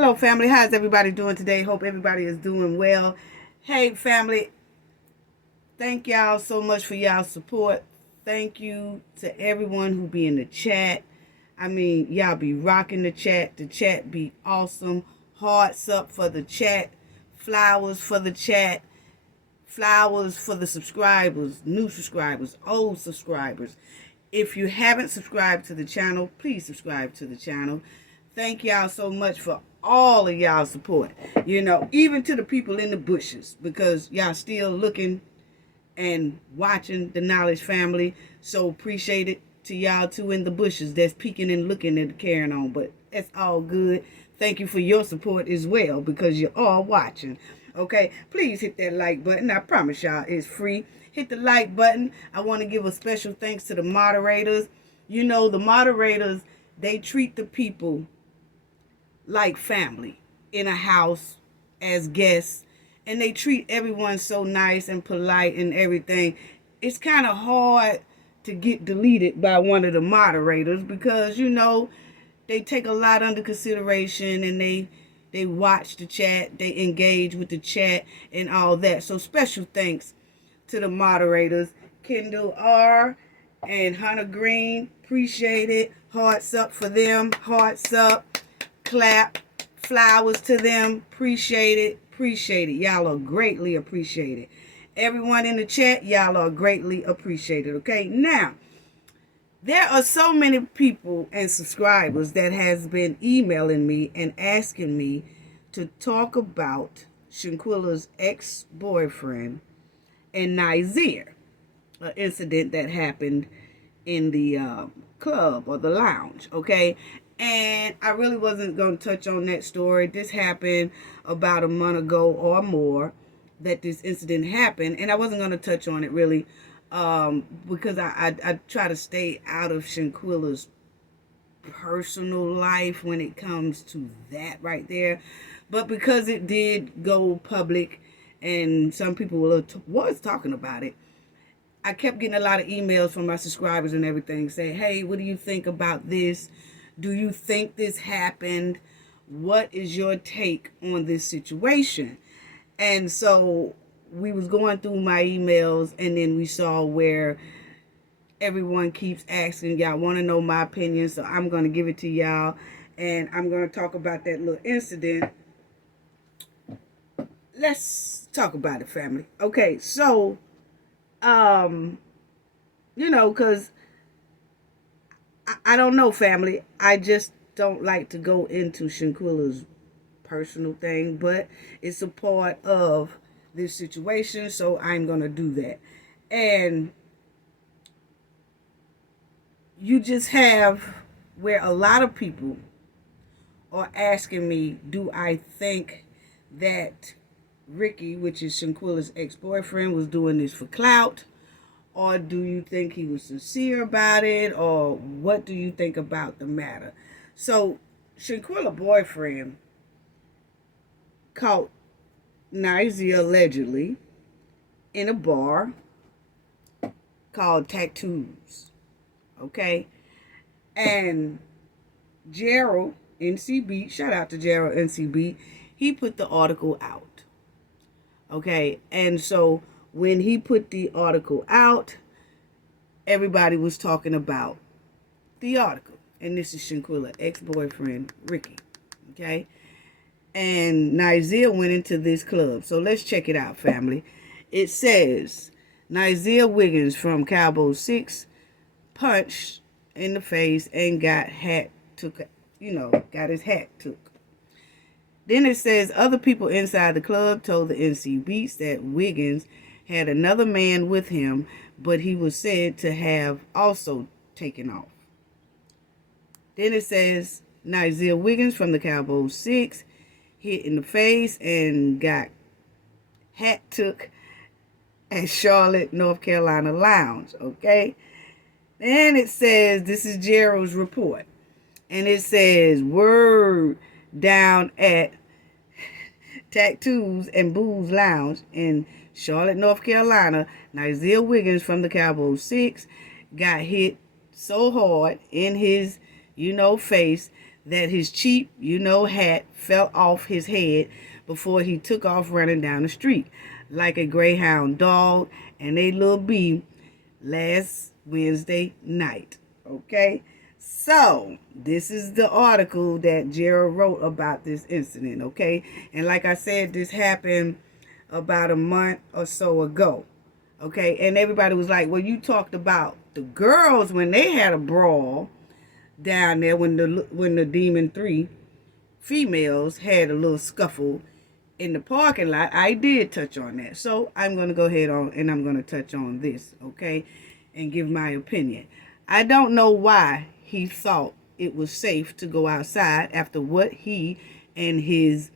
Hello, family. How's everybody doing today? Hope everybody is doing well. Hey, family. Thank y'all so much for y'all support. Thank you to everyone who be in the chat. I mean, y'all be rocking the chat. The chat be awesome. Hearts up for the chat. Flowers for the chat. Flowers for the subscribers, new subscribers, old subscribers. If you haven't subscribed to the channel, please subscribe to the channel. Thank y'all so much for all of y'all support. Even to the people in the bushes, because y'all still looking and watching the Knowledge Family. So appreciate it to y'all too in the bushes that's peeking and looking and carrying on. But that's all good. Thank you for your support as well, because you're all watching. Okay, please hit that like button. I promise y'all it's free. Hit the like button. I want to give a special thanks to the moderators. The moderators, they treat the people like family in a house as guests, and they treat everyone so nice and polite and everything. It's kind of hard to get deleted by one of the moderators because they take a lot under consideration, and they watch the chat, they engage with the chat and all that. So special thanks to the moderators, Kendall R and Hunter Green. Appreciate it. Hearts up for them. Hearts up. Clap. Flowers to them. Appreciate it. Appreciate it. Y'all are greatly appreciated. Everyone in the chat, y'all are greatly appreciated. Okay, now there are so many people and subscribers that has been emailing me and asking me to talk about Shanquella's ex-boyfriend and Nazeer, an incident that happened in the club or the lounge, okay? And I really wasn't going to touch on that story. This happened about a month ago or more that this incident happened, and I wasn't going to touch on it really because I try to stay out of Shanquella's personal life when it comes to that right there. But because it did go public and some people was talking about it, I kept getting a lot of emails from my subscribers and everything saying, hey, what do you think about this? Do you think this happened? What is your take on this situation? And so we was going through my emails, and then we saw where everyone keeps asking, y'all want to know my opinion, so I'm going to give it to y'all, and I'm going to talk about that little incident. Let's talk about it, family. Okay, so, because I don't know, family. I just don't like to go into Shanquella's personal thing, but it's a part of this situation, so I'm going to do that. And you just have where a lot of people are asking me, do I think that Ricky, which is Shanquella's ex-boyfriend, was doing this for clout? Or do you think he was sincere about it? Or what do you think about the matter? So, Shanquella's boyfriend caught Nazeer allegedly in a bar called Tattoos. Okay? And Gerald NCB, shout out to Gerald NCB, he put the article out. Okay? And so when he put the article out, everybody was talking about the article. And this is Shanquella's ex-boyfriend, Ricky. Okay? And Nazeer went into this club. So let's check it out, family. It says, Nazeer Wiggins from Cabo 6 punched in the face and got his hat took. Then it says other people inside the club told the NC Beats that Wiggins had another man with him, but he was said to have also taken off. Then it says Nazeer Wiggins from the Cabo 6 hit in the face and got hat took at Charlotte, North Carolina lounge. Okay. Then it says, this is Gerald's report. And it says, word down at Tattoos and Booze Lounge in Charlotte, North Carolina, Nazeer Wiggins from the Cabo 6 got hit so hard in his, face that his cheap, hat fell off his head before he took off running down the street like a greyhound dog and a little bee last Wednesday night. Okay? So, this is the article that Gerald wrote about this incident, okay? And like I said, this happened about a month or so ago, okay? And everybody was like, well, you talked about the girls when they had a brawl down there when the Demon 3 females had a little scuffle in the parking lot. I did touch on that. So I'm going to go ahead on and I'm going to touch on this, okay, and give my opinion. I don't know why he thought it was safe to go outside after what he and his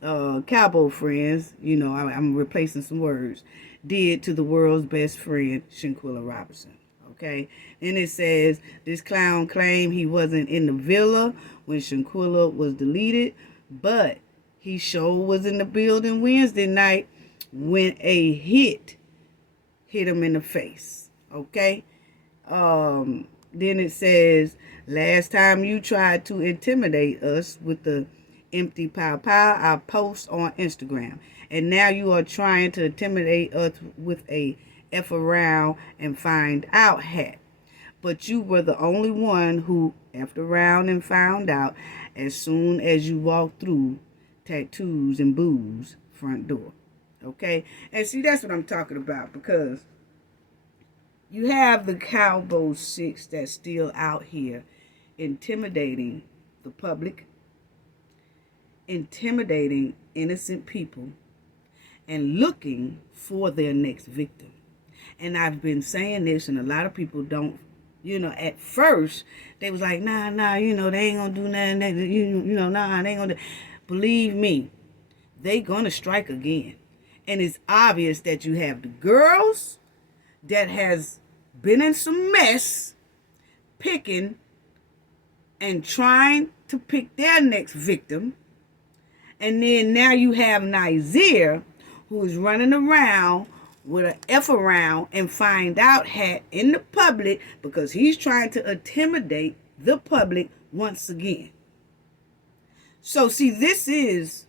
Cabo friends, I'm replacing some words, did to the world's best friend, Shanquella Robinson. Okay, then it says this clown claimed he wasn't in the villa when Shanquella was deleted, but he sure was in the building Wednesday night when a hit him in the face. Okay, then it says last time you tried to intimidate us with the empty pow I post on Instagram, and now you are trying to intimidate us with a F around and find out hat. But you were the only one who effed around and found out as soon as you walked through tattoos and booze front door. Okay? And see, that's what I'm talking about, because you have the Cabo 6 that's still out here intimidating the public, intimidating innocent people, and looking for their next victim. And I've been saying this, and a lot of people don't, at first, they was like, nah, they ain't gonna do nothing, they ain't gonna do. Believe me, they gonna strike again. And it's obvious that you have the girls that has been in some mess, picking and trying to pick their next victim. And then now you have Nazeer, who is running around with an F around and find out hat in the public because he's trying to intimidate the public once again. So see, this is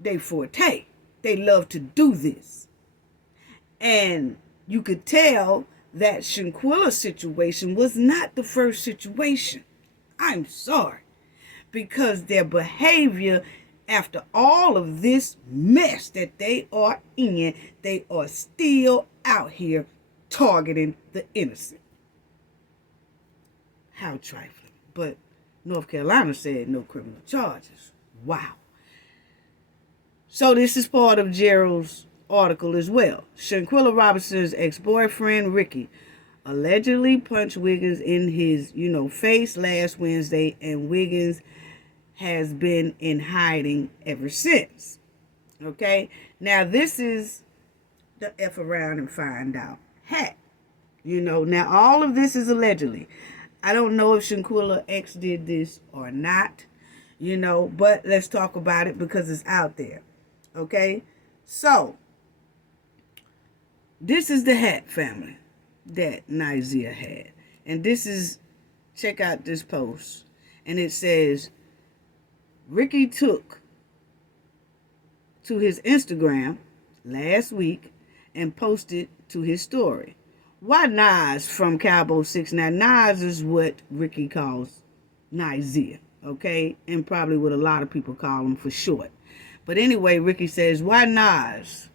their forte. They love to do this. And you could tell that Shanquella's situation was not the first situation. I'm sorry. Because their behavior after all of this mess that they are in, they are still out here targeting the innocent. How trifling. But North Carolina said no criminal charges. Wow. So this is part of Gerald's article as well. Shanquella Robinson's ex-boyfriend, Ricky, allegedly punched Wiggins in his, face last Wednesday, and Wiggins has been in hiding ever since. Okay? Now, this is the F around and find out hat. Now all of this is allegedly. I don't know if Shanquella X did this or not, but let's talk about it because it's out there. Okay? So, this is the hat, family, that Nazeer had. And this is, check out this post. And it says, Ricky took to his Instagram last week and posted to his story. Why Nas from Cabo 6? Now, Nas is what Ricky calls Nazeer, okay? And probably what a lot of people call him for short. But anyway, Ricky says, why Nas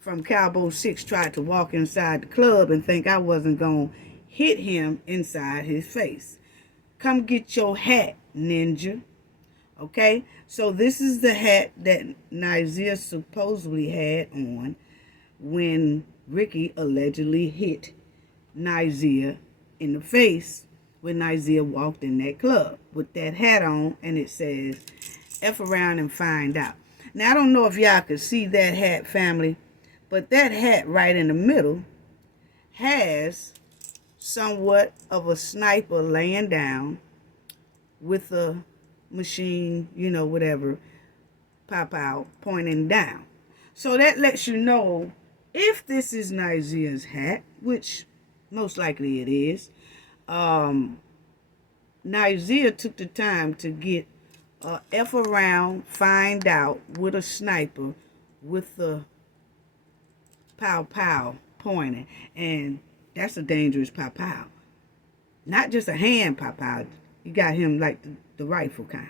from Cabo 6 tried to walk inside the club and think I wasn't going to hit him inside his face. Come get your hat, ninja. Okay, so this is the hat that Nazeer supposedly had on when Ricky allegedly hit Nazeer in the face when Nazeer walked in that club with that hat on, and it says, F around and find out. Now, I don't know if y'all could see that hat, family, but that hat right in the middle has somewhat of a sniper laying down with a machine, whatever, pop out, pointing down. So that lets you know if this is Nazeer's hat, which most likely it is, Nazeer took the time to get F around, find out with a sniper with the pow pow pointing. And that's a dangerous pow pow. Not just a hand pow pow. You got him like the rifle kind.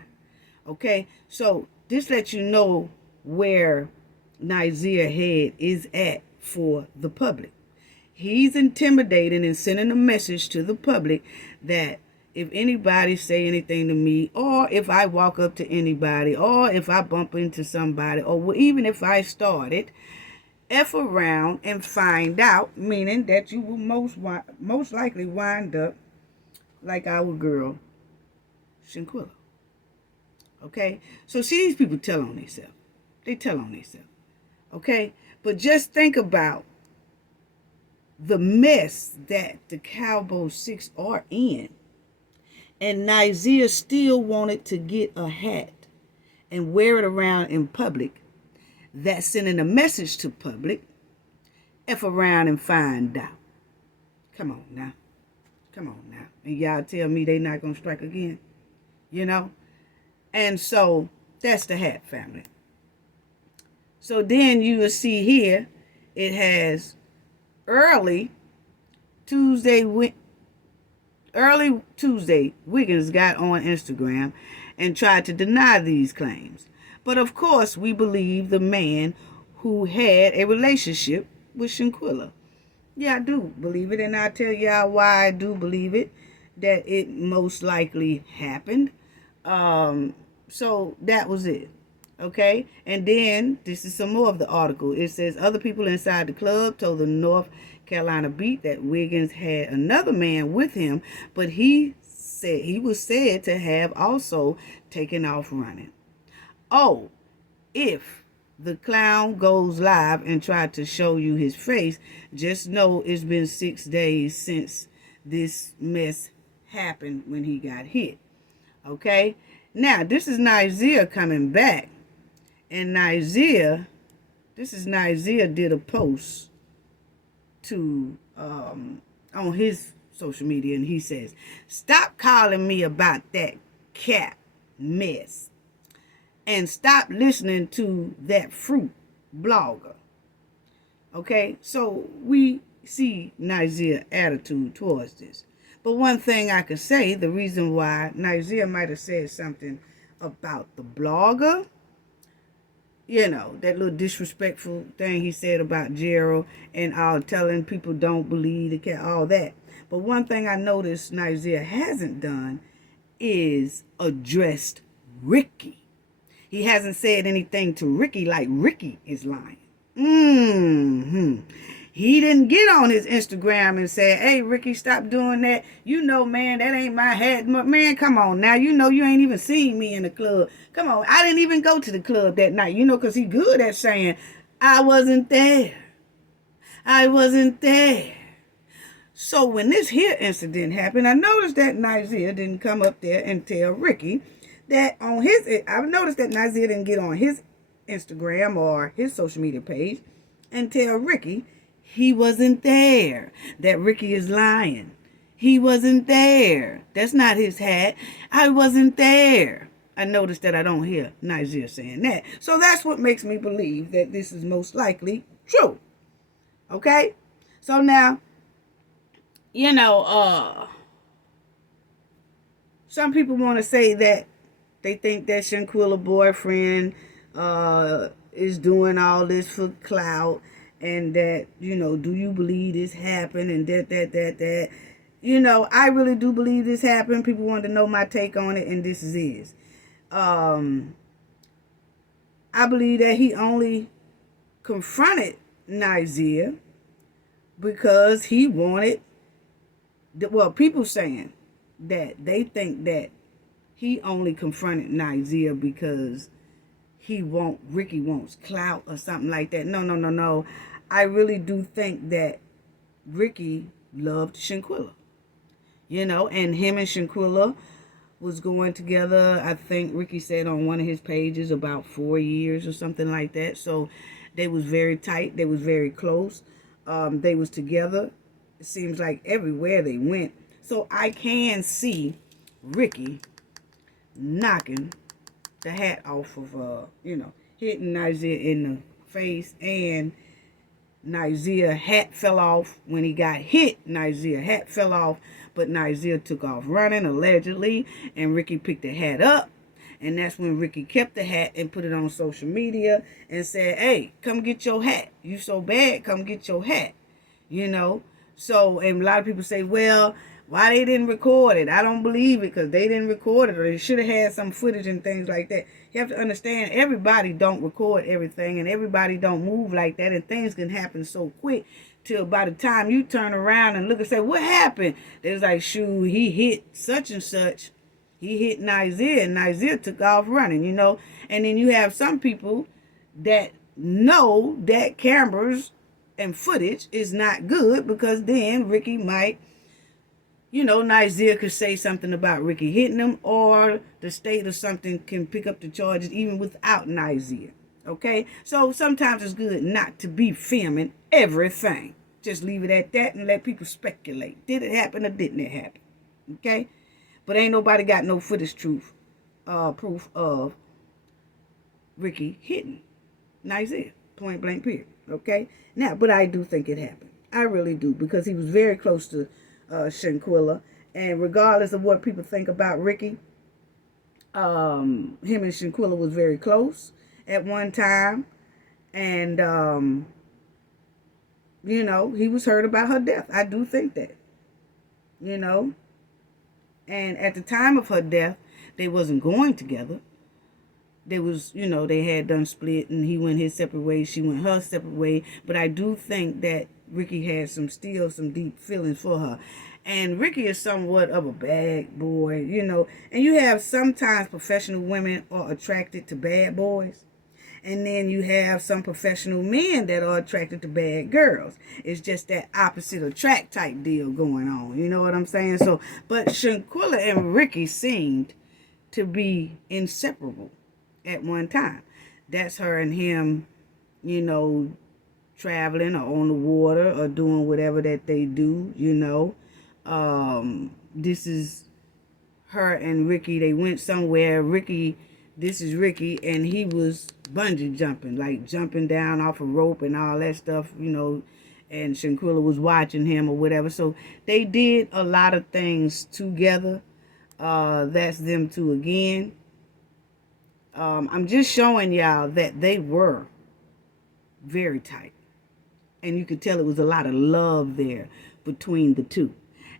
Okay? So this lets you know where Nazeer head is at for the public. He's intimidating and sending a message to the public that if anybody say anything to me, or if I walk up to anybody, or if I bump into somebody, or even if I started, F around and find out, meaning that you will most likely wind up like our girl, Shanquella. Okay? So see, these people tell on themselves. They tell on themselves. Okay? But just think about the mess that the Cabo 6 are in. And Nazeer still wanted to get a hat and wear it around in public. That's sending a message to public. F around and find out. Come on now. Come on now. And y'all tell me they not going to strike again. You know? And so that's the hat, family. So then you will see here, it has early Tuesday, Wiggins got on Instagram and tried to deny these claims. But of course, we believe the man who had a relationship with Shanquella. Yeah, I do believe it, and I'll tell y'all why I do believe it, that it most likely happened. So that was it. Okay? And then, this is some more of the article. It says, other people inside the club told the North Carolina Beat that Wiggins had another man with him, but he was said to have also taken off running. Oh, if the clown goes live and tried to show you his face, just know it's been 6 days since this mess happened when he got hit. Okay? Now, this is Nazeer coming back. And Nazeer did a post to on his social media, and he says, stop calling me about that cat mess and stop listening to that fruit blogger. Okay, so we see Nazeer's attitude towards this. But one thing I could say, the reason why Nazeer might have said something about the blogger, you know, that little disrespectful thing he said about Gerald and all telling people don't believe the cat, all that. But one thing I noticed Nazeer hasn't done is addressed Ricky. He hasn't said anything to Ricky like Ricky is lying. He didn't get on his Instagram and say, hey, Ricky, stop doing that. You know, man, that ain't my hat. Man, come on now. You know you ain't even seen me in the club. Come on. I didn't even go to the club that night, you know, because he good at saying, I wasn't there. I wasn't there. So when this here incident happened, I noticed that Nazeer didn't come up there and tell Ricky that on his, I noticed that Nazeer didn't get on his Instagram or his social media page and tell Ricky he wasn't there, that Ricky is lying. He wasn't there. That's not his hat. I wasn't there. I noticed that I don't hear Nazeer saying that. So that's what makes me believe that this is most likely true. Okay? So now, you know, some people want to say that they think that Shanquella boyfriend is doing all this for clout, and that, you know, do you believe this happened, and that. You know, I really do believe this happened. People want to know my take on it, and this is. I believe that he only confronted Nazeer because he wanted, well, people saying that they think that he only confronted Nazeer because Ricky wants clout or something like that. No. I really do think that Ricky loved Shanquella. You know, and him and Shanquella was going together, I think Ricky said on one of his pages, about 4 years or something like that. So they was very tight. They was very close. They was together. It seems like everywhere they went. So I can see Ricky knocking the hat off of, hitting Nazeer in the face, and Nazeer hat fell off. When he got hit, Nazeer hat fell off, but Nazeer took off running, allegedly, and Ricky picked the hat up. And that's when Ricky kept the hat and put it on social media and said, hey, come get your hat. You so bad, come get your hat. So, and a lot of people say, well, why they didn't record it? I don't believe it because they didn't record it, or they should have had some footage and things like that. You have to understand, everybody don't record everything, and everybody don't move like that, and things can happen so quick till by the time you turn around and look and say, what happened? There's like, shoot, he hit such and such. He hit Nazeer, and Nazeer took off running, And then you have some people that know that cameras and footage is not good, because then Ricky might, Nazeer could say something about Ricky hitting him, or the state or something can pick up the charges even without Nazeer. Okay? So sometimes it's good not to be filming everything. Just leave it at that and let people speculate. Did it happen or didn't it happen? Okay? But ain't nobody got no footage proof of Ricky hitting Nazeer. Point blank period. Okay? Now, but I do think it happened. I really do, because he was very close to Shanquella. And regardless of what people think about Ricky, him and Shanquella was very close at one time. And, he was hurt about her death. I do think that. And at the time of her death, they wasn't going together. They was, they had done split, and he went his separate way, she went her separate way. But I do think that Ricky had some deep feelings for her. And Ricky is somewhat of a bad boy, And you have sometimes professional women are attracted to bad boys. And then you have some professional men that are attracted to bad girls. It's just that opposite attract type deal going on. You know what I'm saying? So, but Shanquella and Ricky seemed to be inseparable at one time. That's her and him, traveling or on the water or doing whatever that they do, This is her and Ricky. They went somewhere. This is Ricky, and he was bungee jumping, like jumping down off a rope and all that stuff, and Shanquella was watching him or whatever. So they did a lot of things together. That's them two again. I'm just showing y'all that they were very tight. And you could tell it was a lot of love there between the two.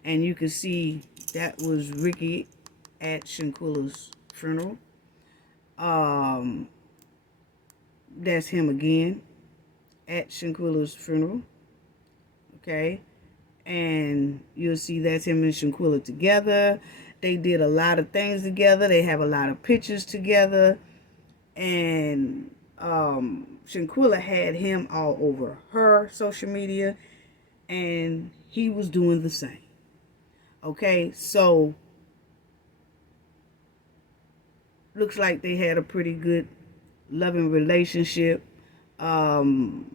And you could see that was Ricky at Shanquella's funeral. That's him again at Shanquella's funeral. Okay. And you'll see that's him and Shanquella together. They did a lot of things together. They have a lot of pictures together. And Shanquella had him all over her social media. And he was doing the same. Okay, so looks like they had a pretty good loving relationship. From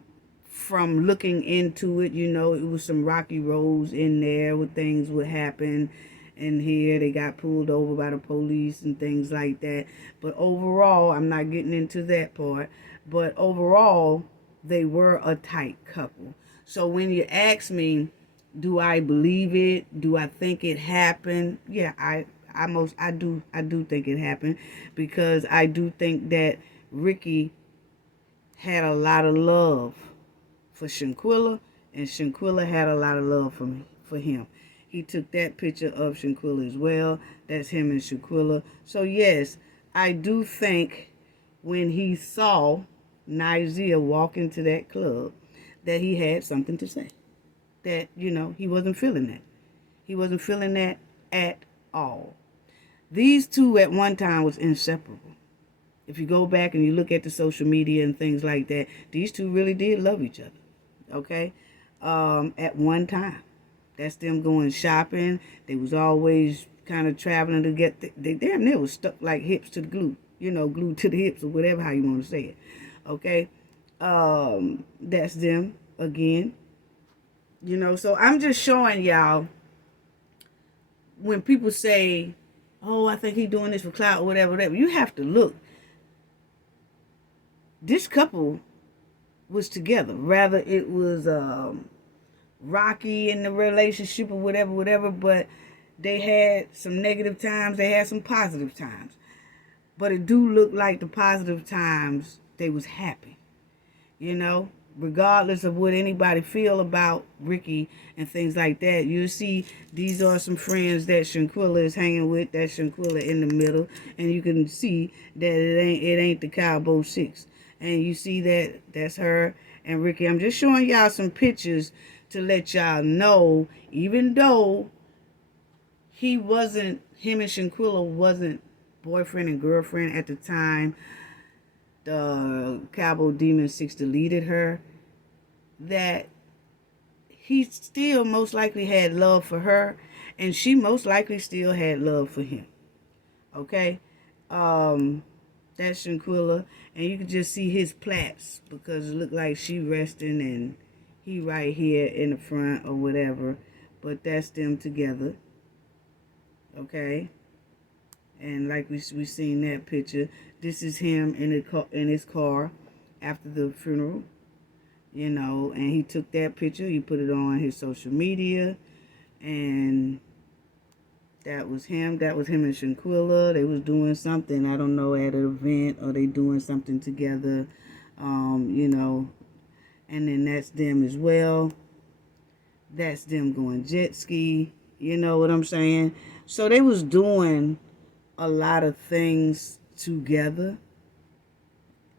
looking into it, it was some rocky roads in there where things would happen. And here they got pulled over by the police and things like that. But overall, I'm not getting into that part. But overall, they were a tight couple. So when you ask me, do I believe it? Do I think it happened? Yeah, I do think it happened, because I do think that Ricky had a lot of love for Shanquella, and Shanquella had a lot of love for him. He took that picture of Shanquella as well. That's him and Shanquella. So yes, I do think when he saw Nazeer walk into that club, that he had something to say. That, he wasn't feeling that. He wasn't feeling that at all. These two at one time was inseparable. If you go back and you look at the social media and things like that, these two really did love each other. Okay? At one time. That's them going shopping. They was always kind of traveling to get, they damn near was stuck like hips to the glue. Glued to the hips or whatever, how you want to say it. Okay? That's them again. So I'm just showing y'all, when people say, oh, I think he's doing this for clout or whatever, whatever. You have to look. This couple was together. Rather it was rocky in the relationship or whatever, whatever, but they had some negative times, they had some positive times. But it do look like the positive times, they was happy. You know? Regardless of what anybody feel about Ricky and things like that, you see these are some friends that Shanquella is hanging with. That Shanquella in the middle, and you can see that it ain't the Cabo 6, and you see that that's her and Ricky. I'm just showing y'all some pictures to let y'all know, even though him and Shanquella wasn't boyfriend and girlfriend at the time the Cabo Demon 6 deleted her, that he still most likely had love for her, and she most likely still had love for him. Okay? That's Shanquella, and you can just see his plaits because it looked like she resting and he right here in the front or whatever, but that's them together. Okay? And like we seen that picture, this is him in his car after the funeral, you know, and he took that picture, he put it on his social media, and that was him and Shanquella. They was doing something, I don't know, at an event, or they doing something together, you know, and then that's them as well. That's them going jet ski, you know what I'm saying? So they was doing a lot of things together.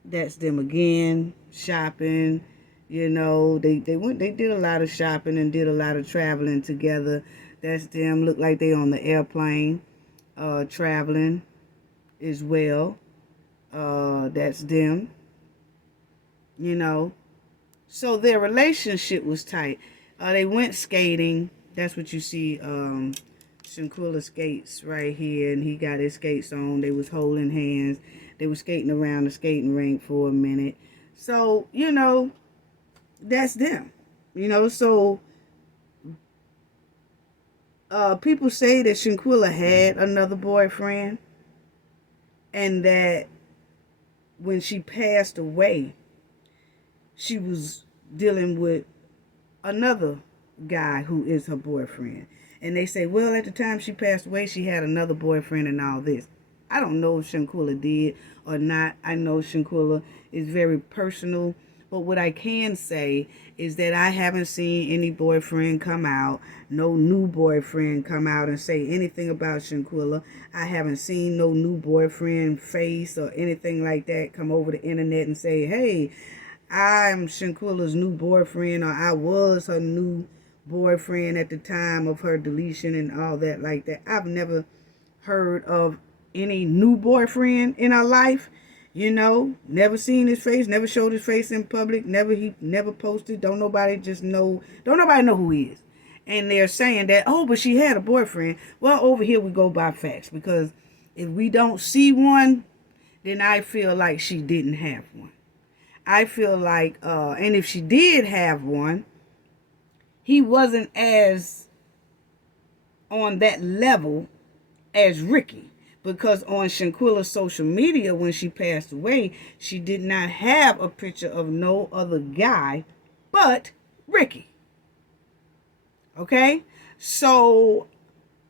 That's them again, shopping, you know, they did a lot of shopping and did a lot of traveling together. That's them, look like they on the airplane, traveling as well. That's them, you know. So their relationship was tight. They went skating. That's what you see. Shanquella skates right here, and he got his skates on. They was holding hands. They were skating around the skating rink for a minute. So, you know, that's them. You know, so people say that Shanquella had another boyfriend, and that when she passed away, she was dealing with another guy who is her boyfriend. And they say, well, at the time she passed away, she had another boyfriend and all this. I don't know if Shanquella did or not. I know Shanquella is very personal. But what I can say is that I haven't seen any boyfriend come out, no new boyfriend come out and say anything about Shanquella. I haven't seen no new boyfriend face or anything like that come over the internet and say, hey, I'm Shanquella's new boyfriend, or I was her new boyfriend at the time of her deletion and all that like that. I've never heard of any new boyfriend in her life, you know, never seen his face, never showed his face in public, never posted, don't nobody know who he is. And they're saying that, oh, but she had a boyfriend. Well, over here we go by facts, because if we don't see one, then I feel like she didn't have one. I feel like, and if she did have one, he wasn't as on that level as Ricky. Because on Shanquella's social media, when she passed away, she did not have a picture of no other guy but Ricky. Okay? So,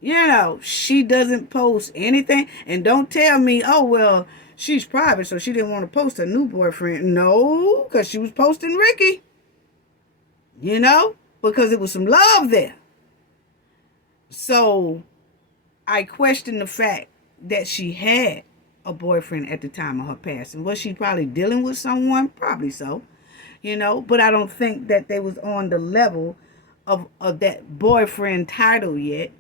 you know, she doesn't post anything. And don't tell me, oh, well, she's private, so she didn't want to post her new boyfriend. No, because she was posting Ricky. You know? Because it was some love there. So, I question the fact that she had a boyfriend at the time of her passing. Was she probably dealing with someone? Probably so. You know? But I don't think that they was on the level of that boyfriend title yet.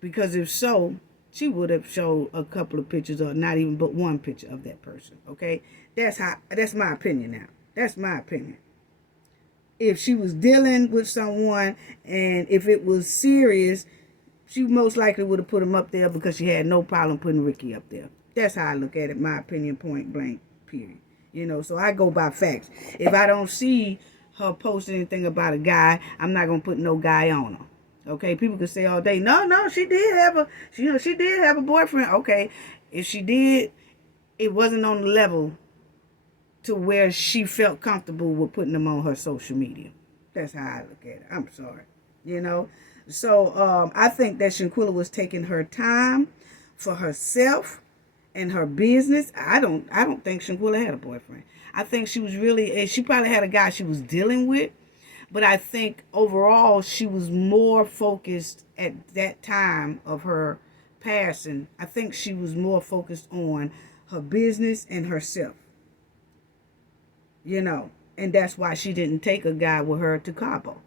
Because if so, she would have showed a couple of pictures, or not even but one picture of that person. Okay? That's my opinion now. That's my opinion. If she was dealing with someone, and if it was serious, she most likely would have put him up there, because she had no problem putting Ricky up there. That's how I look at it, my opinion, point blank, period. You know, so I go by facts. If I don't see her post anything about a guy, I'm not going to put no guy on her. Okay, people could say all day, no, she did have she did have a boyfriend. Okay, if she did, it wasn't on the level to where she felt comfortable with putting them on her social media. That's how I look at it. I'm sorry, you know. So I think that Shanquella was taking her time for herself and her business. I don't think Shanquella had a boyfriend. I think she was really, she probably had a guy she was dealing with, but I think overall she was more focused at that time of her passing. I think she was more focused on her business and herself, you know. And that's why she didn't take a guy with her to Cabo.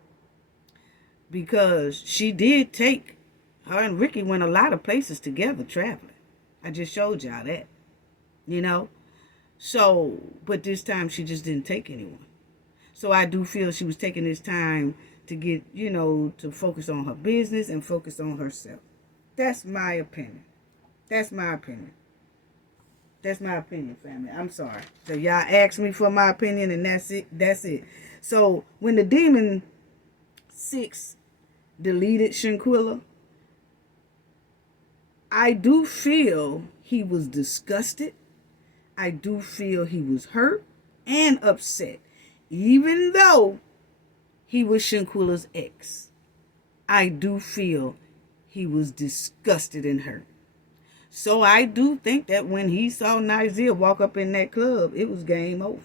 Because she did take, her and Ricky went a lot of places together traveling. I just showed y'all that, you know. So, but this time she just didn't take anyone. So I do feel she was taking this time to get, you know, to focus on her business and focus on herself. That's my opinion. That's my opinion. That's my opinion, family. I'm sorry. So y'all asked me for my opinion, and that's it. That's it. So when the Demon 6 deleted Shanquella, I do feel he was disgusted. I do feel he was hurt and upset. Even though he was Shanquella's ex, I do feel he was disgusted and hurt. So I do think that when he saw Nazeer walk up in that club, it was game over.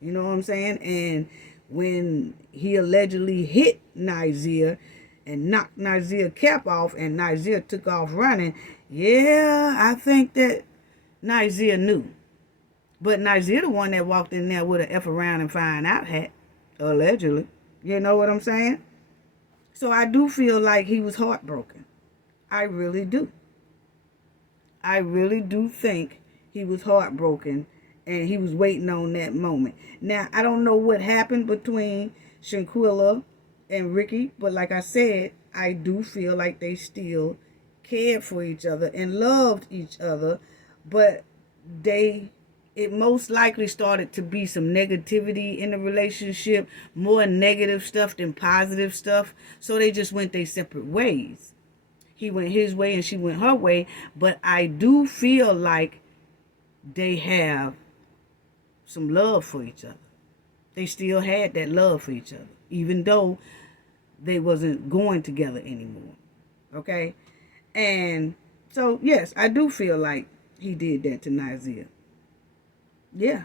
You know what I'm saying? And when he allegedly hit Nazeer and knocked Nazeer's cap off and Nazeer took off running, yeah, I think that Nazeer knew. But Nazeer the one that walked in there with an F around and find out hat, allegedly. You know what I'm saying? So I do feel like he was heartbroken. I really do. I really do think he was heartbroken and he was waiting on that moment. Now, I don't know what happened between Shanquella and Ricky, but like I said, I do feel like they still cared for each other and loved each other, but it most likely started to be some negativity in the relationship, more negative stuff than positive stuff, so they just went their separate ways. He went his way and she went her way, but I do feel like they have some love for each other. They still had that love for each other, even though they wasn't going together anymore. Okay? And so, yes, I do feel like he did that to Nazeer. Yeah,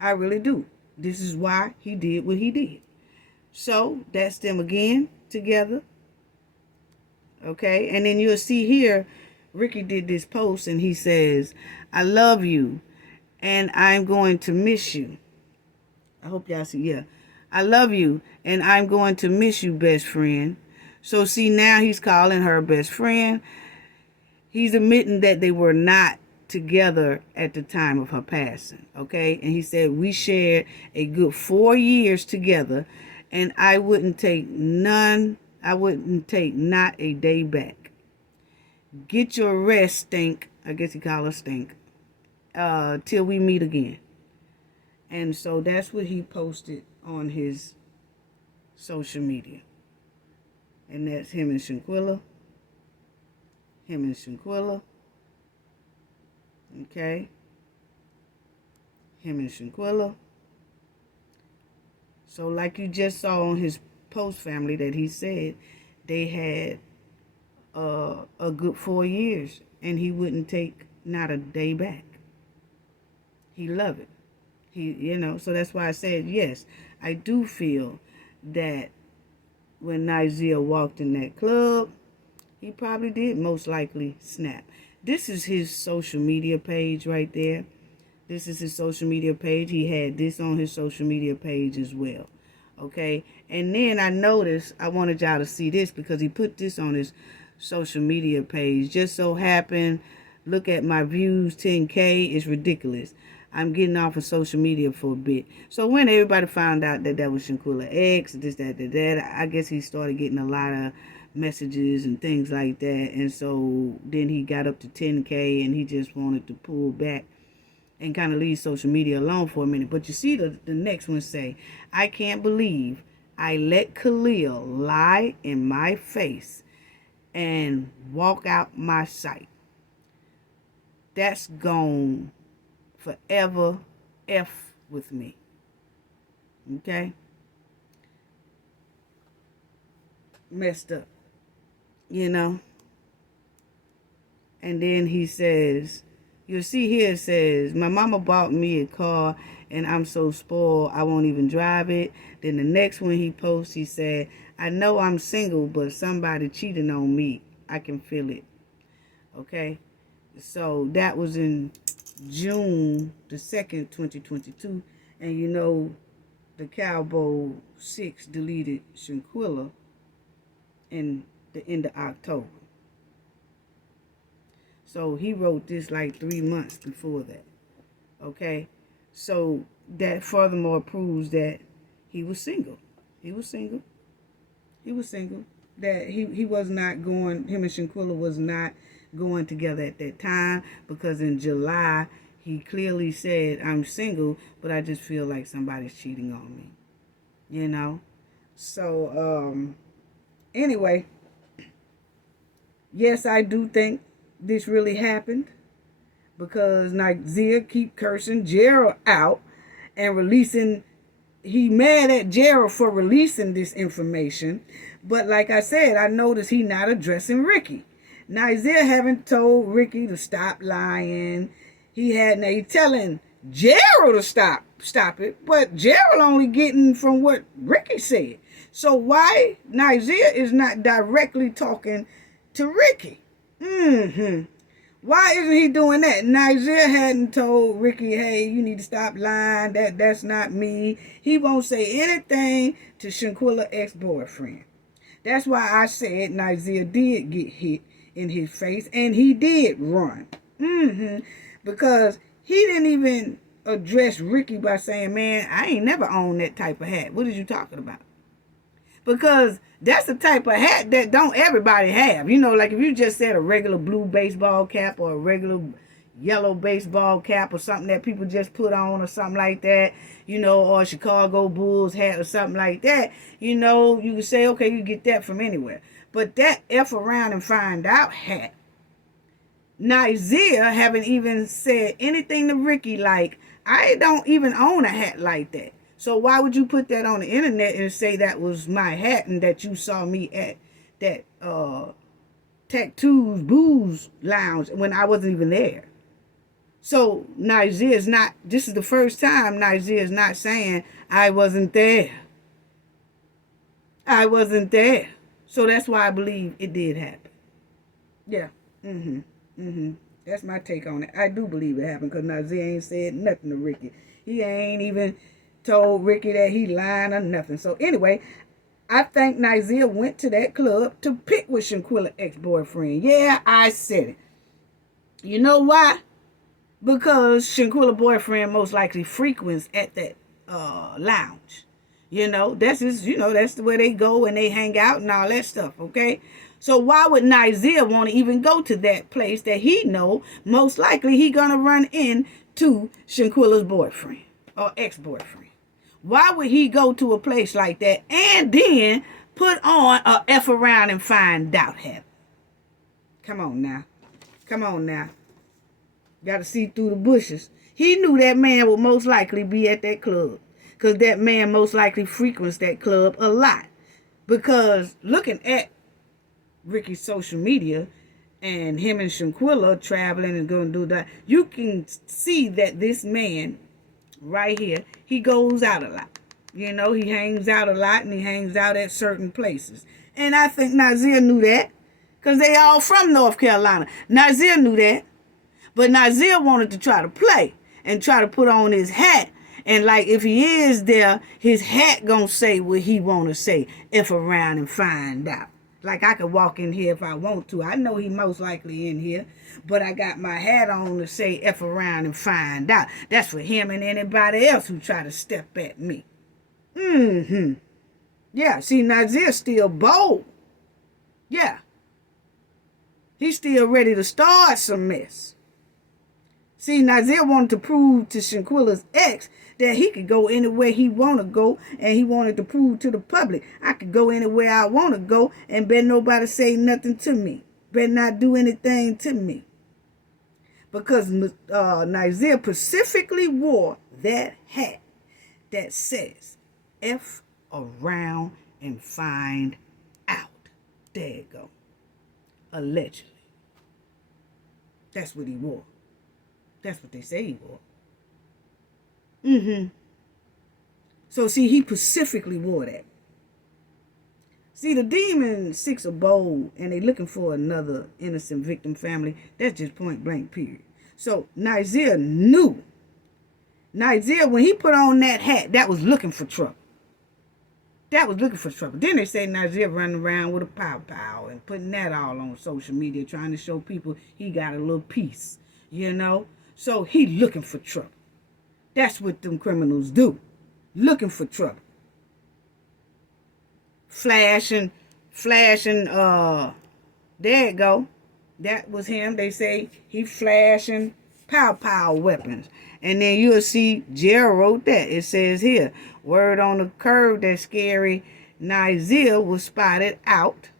I really do. This is why he did what he did. So, that's them again together. Okay, and then you'll see here, Ricky did this post and he says, I love you and I'm going to miss you. I hope y'all see, yeah. I love you and I'm going to miss you, best friend. So see, now he's calling her best friend. He's admitting that they were not together at the time of her passing, okay? And he said, we shared a good 4 years together and I wouldn't take not a day back. Get your rest, Stink. I guess he called her Stink. Till we meet again. And so that's what he posted on his social media. And that's him and Shanquella. Him and Shanquella. Okay. Him and Shanquella. So like you just saw on his post, family, that he said they had a good 4 years and he wouldn't take not a day back. He loved it. So that's why I said, yes, I do feel that when Nazeer walked in that club, he probably did most likely snap. This is his social media page right there. This is his social media page. He had this on his social media page as well. Okay. And then I noticed, I wanted y'all to see this because he put this on his social media page. Just so happened, look at my views, 10K. It's ridiculous. I'm getting off of social media for a bit. So when everybody found out that that was Shanquella X, this, that, I guess he started getting a lot of messages and things like that. And so then he got up to 10K and he just wanted to pull back and kind of leave social media alone for a minute. But you see the next one say, I can't believe I let Khalil lie in my face and walk out my sight. That's gone forever F with me. Okay? Messed up. You know? And then he says, you'll see here it says, my mama bought me a car and I'm so spoiled I won't even drive it. Then the next one he posts, he said, I know I'm single, but somebody cheating on me. I can feel it. Okay? So that was in June the 2nd, 2022. And you know, the Cabo 6 deleted Shanquella in the end of October. So he wrote this like 3 months before that. Okay? So that furthermore proves that he was single. He was single. He was single. That he was not going, him and Shanquella was not going together at that time, because in July he clearly said, I'm single, but I just feel like somebody's cheating on me. You know? So, anyway, yes, I do think this really happened, because Nazeer keep cursing Gerald out and releasing, he mad at Gerald for releasing this information. But like I said, I noticed he not addressing Ricky. Nazeer haven't told Ricky to stop lying. He telling Gerald to stop it, but Gerald only getting from what Ricky said. So why Nazeer is not directly talking to Ricky? Why isn't he doing that? Nazeer hadn't told Ricky, hey, you need to stop lying. That's not me. He won't say anything to Shanquella's ex-boyfriend. That's why I said Nazeer did get hit in his face, and he did run. Because he didn't even address Ricky by saying, man, I ain't never owned that type of hat. What are you talking about? Because that's the type of hat that don't everybody have. You know, like if you just said a regular blue baseball cap or a regular yellow baseball cap or something that people just put on or something like that, you know, or a Chicago Bulls hat or something like that, you know, you can say, okay, you get that from anywhere. But that F around and find out hat, Nazeer haven't even said anything to Ricky like, I don't even own a hat like that. So why would you put that on the internet and say that was my hat and that you saw me at that Tattoos Booze Lounge when I wasn't even there? So Nazeer is not, this is the first time Nazeer is not saying, I wasn't there. I wasn't there. So that's why I believe it did happen. Yeah. That's my take on it. I do believe it happened because Nazeer ain't said nothing to Ricky. He ain't even told Ricky that he lying or nothing. So anyway, I think Nazeer went to that club to pick with Shanquella's ex-boyfriend. Yeah, I said it. You know why? Because Shanquella's boyfriend most likely frequents at that lounge. You know, that's just, you know, that's the way they go and they hang out and all that stuff, okay? So why would Nazeer want to even go to that place that he know most likely he gonna run into Shanquella's boyfriend or ex-boyfriend? Why would he go to a place like that and then put on a F around and find out hat? Come on now. Come on now. Got to see through the bushes. He knew that man would most likely be at that club, because that man most likely frequents that club a lot. Because looking at Ricky's social media and him and Shanquella traveling and going to do that, you can see that this man right here, he goes out a lot. You know, he hangs out a lot and he hangs out at certain places. And I think Nazeer knew that, because they all from North Carolina. Nazeer knew that. But Nazeer wanted to try to play and try to put on his hat. And like, if he is there, his hat gonna say what he want to say. If around and find out. Like, I could walk in here if I want to. I know he most likely in here. But I got my hat on to say F around and find out. That's for him and anybody else who try to step at me. Yeah, see, Nazeer's still bold. Yeah. He's still ready to start some mess. See, Nazeer wanted to prove to Shanquella's ex that he could go anywhere he want to go, and he wanted to prove to the public, I could go anywhere I want to go, and better nobody say nothing to me. Better not do anything to me. Because Nazeer specifically wore that hat that says, F around and find out. There you go. Allegedly. That's what he wore. That's what they say he wore. So see, he specifically wore that. See, the Demon Six are bold, and they looking for another innocent victim family. That's just point blank, period. So Nazeer knew. Nazeer, when he put on that hat, that was looking for trouble. That was looking for trouble. Then they say Nazeer running around with a pow and putting that all on social media, trying to show people he got a little piece, you know? So he looking for trouble. That's what them criminals do. Looking for trouble. Flashing, there you go. That was him. They say he flashing pow weapons. And then you'll see Gerald wrote that. It says here, word on the curve that scary Nazeer was spotted out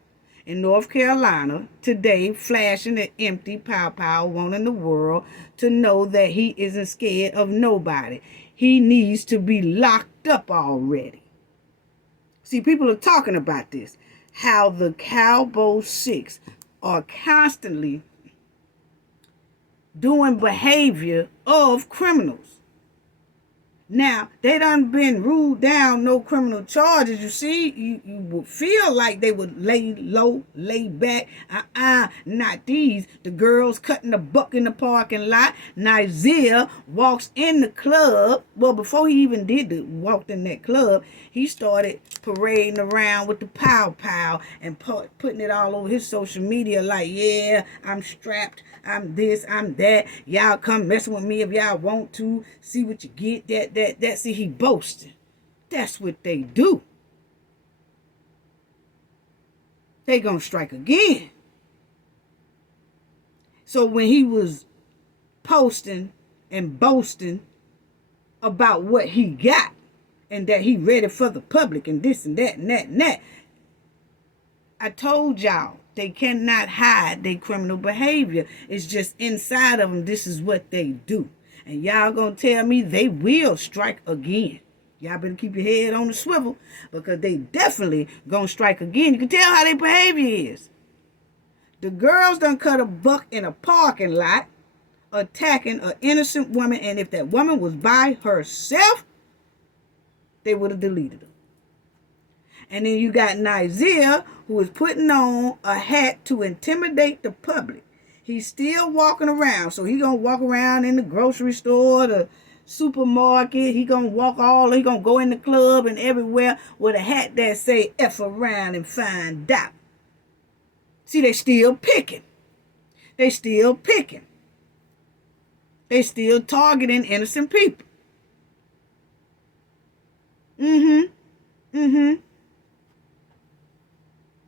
in North Carolina today, flashing an empty pow, wanting the world to know that he isn't scared of nobody. He needs to be locked up already. See, people are talking about this, how the Cabo 6 are constantly doing behavior of criminals. Now, they done been ruled down, no criminal charges. You see, you would feel like they would lay low, lay back. Not these. The girls cutting the buck in the parking lot. Nazeer walks in the club. Well, before he even walked in that club, he started parading around with the pow and putting it all over his social media like, yeah, I'm strapped. I'm this, I'm that. Y'all come messing with me if y'all want to. See what you get. That. See, he boasting. That's what they do. They gonna strike again. So when he was posting and boasting about what he got and that he ready for the public and this and that and that and that, I told y'all, they cannot hide their criminal behavior. It's just inside of them. This is what they do. And y'all gonna tell me they will strike again. Y'all better keep your head on the swivel, because they definitely gonna strike again. You can tell how their behavior is. The girls done cut a buck in a parking lot, attacking an innocent woman. And if that woman was by herself, they would have deleted her. And then you got Nazeer, who is putting on a hat to intimidate the public. He's still walking around. So he going to walk around in the grocery store, the supermarket. He going to go in the club and everywhere with a hat that say F around and find out. See, they still picking. They still picking. They still targeting innocent people.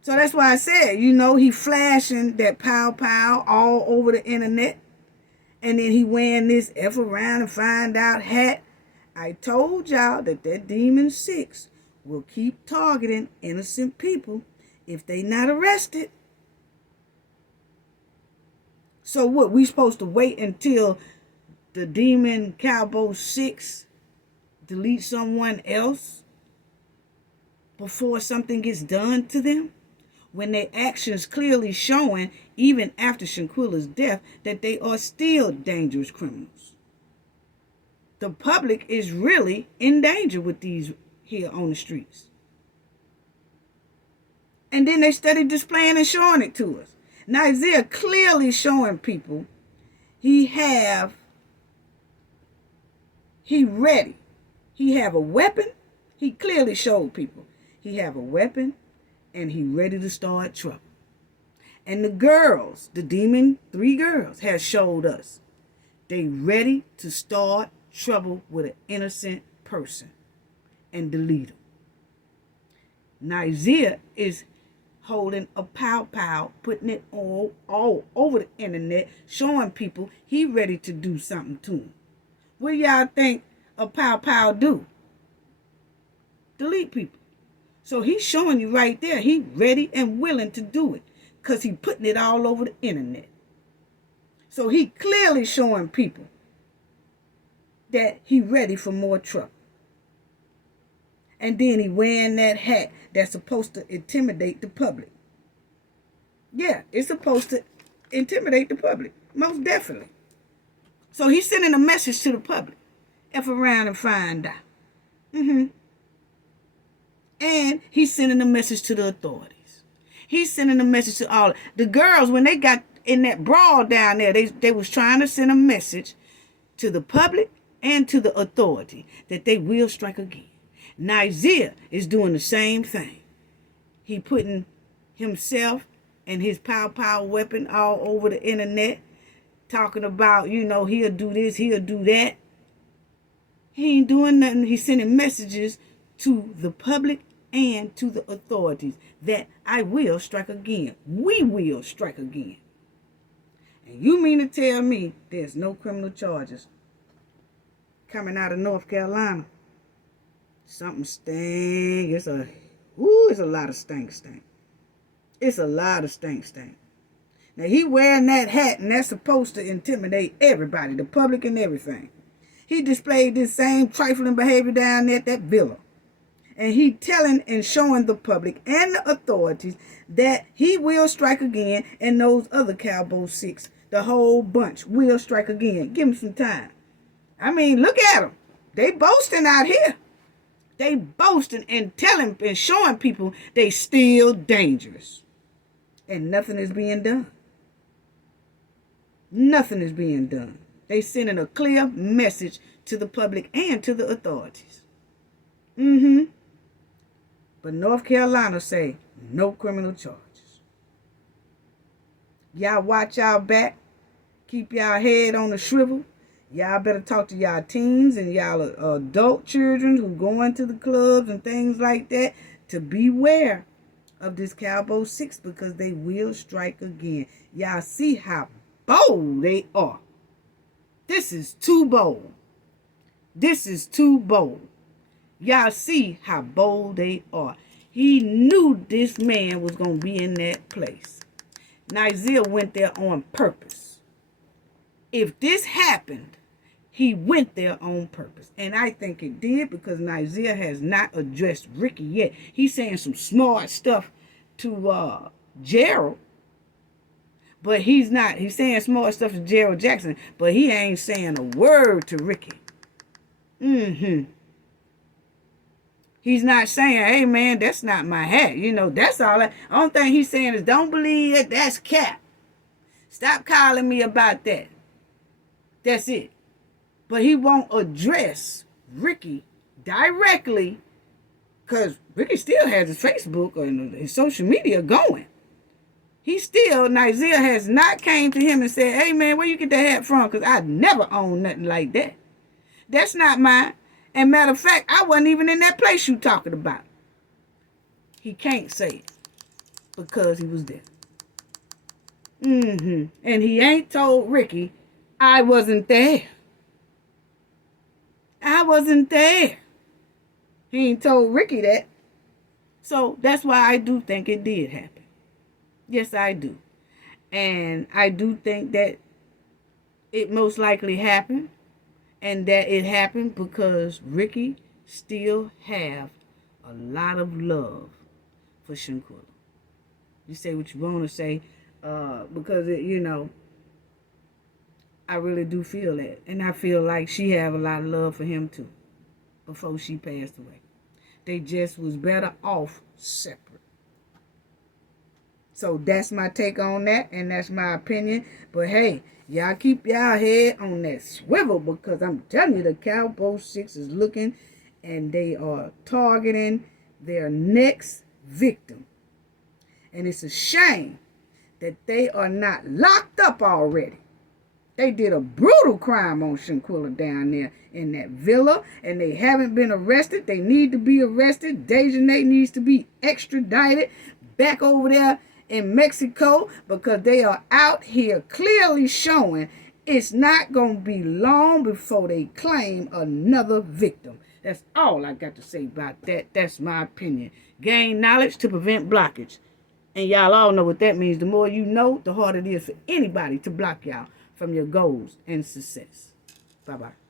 So that's why I said, he flashing that pow all over the internet. And then he wearing this F around and find out hat. I told y'all that Demon 6 will keep targeting innocent people if they not arrested. So what, we supposed to wait until the Demon Cabo 6 delete someone else before something gets done to them? When their actions clearly showing, even after Shanquella's death, that they are still dangerous criminals. The public is really in danger with these here on the streets. And then they study displaying and showing it to us. Nazeer clearly showing people he ready. He have a weapon. He clearly showed people he have a weapon. And he ready to start trouble. And the girls, the Demon 3 girls, has showed us they ready to start trouble with an innocent person and delete them. Nazeer is holding a pow, putting it all over the internet, showing people he ready to do something to them. What y'all think a pow do? Delete people. So he's showing you right there, he ready and willing to do it because he putting it all over the internet. So he clearly showing people that he ready for more trouble. And then he wearing that hat that's supposed to intimidate the public. Yeah, it's supposed to intimidate the public, most definitely. So he's sending a message to the public. F around and find out. And he's sending a message to the authorities. He's sending a message to all the girls when they got in that brawl down there. They was trying to send a message to the public and to the authority that they will strike again. Nazeer is doing the same thing. He putting himself and his pow weapon all over the internet, talking about, he'll do this, he'll do that. He ain't doing nothing. He's sending messages to the public and to the authorities that I will strike again. We will strike again. And you mean to tell me there's no criminal charges coming out of North Carolina? Something stink. It's a lot of stink. It's a lot of stink. Now he wearing that hat and that's supposed to intimidate everybody, the public and everything. He displayed this same trifling behavior down there at that villa. And he telling and showing the public and the authorities that he will strike again, and those other Cabo 6, the whole bunch, will strike again. Give him some time. I mean, look at them. They boasting out here. They boasting and telling and showing people they still dangerous. And nothing is being done. Nothing is being done. They sending a clear message to the public and to the authorities. But North Carolina say no criminal charges. Y'all watch y'all back. Keep y'all head on the swivel. Y'all better talk to y'all teens and y'all adult children who go into the clubs and things like that to beware of this Cabo 6 because they will strike again. Y'all see how bold they are. This is too bold. This is too bold. Y'all see how bold they are. He knew this man was going to be in that place. Nazeer went there on purpose. If this happened, he went there on purpose. And I think it did because Nazeer has not addressed Ricky yet. He's saying some smart stuff to Gerald. But he's not. He's saying smart stuff to Gerald Jackson. But he ain't saying a word to Ricky. He's not saying, hey, man, that's not my hat. That's all. Only thing he's saying is don't believe it. That's cap. Stop calling me about that. That's it. But he won't address Ricky directly because Ricky still has his Facebook or his social media going. Nazeer has not came to him and said, hey, man, where you get that hat from? Because I never owned nothing like that. That's not mine. And matter of fact, I wasn't even in that place you talking about. He can't say it because he was there. And he ain't told Ricky, I wasn't there. I wasn't there. He ain't told Ricky that. So that's why I do think it did happen. Yes, I do. And I do think that it most likely happened. And that it happened because Ricky still have a lot of love for Shanquella. You say what you want to say, because I really do feel that, and I feel like she have a lot of love for him too. Before she passed away, they just was better off separate. So that's my take on that, and that's my opinion. But hey, y'all keep y'all head on that swivel because I'm telling you, the Cabo 6 is looking and they are targeting their next victim. And it's a shame that they are not locked up already. They did a brutal crime on Shanquella down there in that villa, and they haven't been arrested. They need to be arrested. Dejanay needs to be extradited back over there in Mexico, because they are out here clearly showing it's not going to be long before they claim another victim. That's all I got to say about that. That's my opinion. Gain knowledge to prevent blockage. And y'all all know what that means. The more you know, the harder it is for anybody to block y'all from your goals and success. Bye-bye.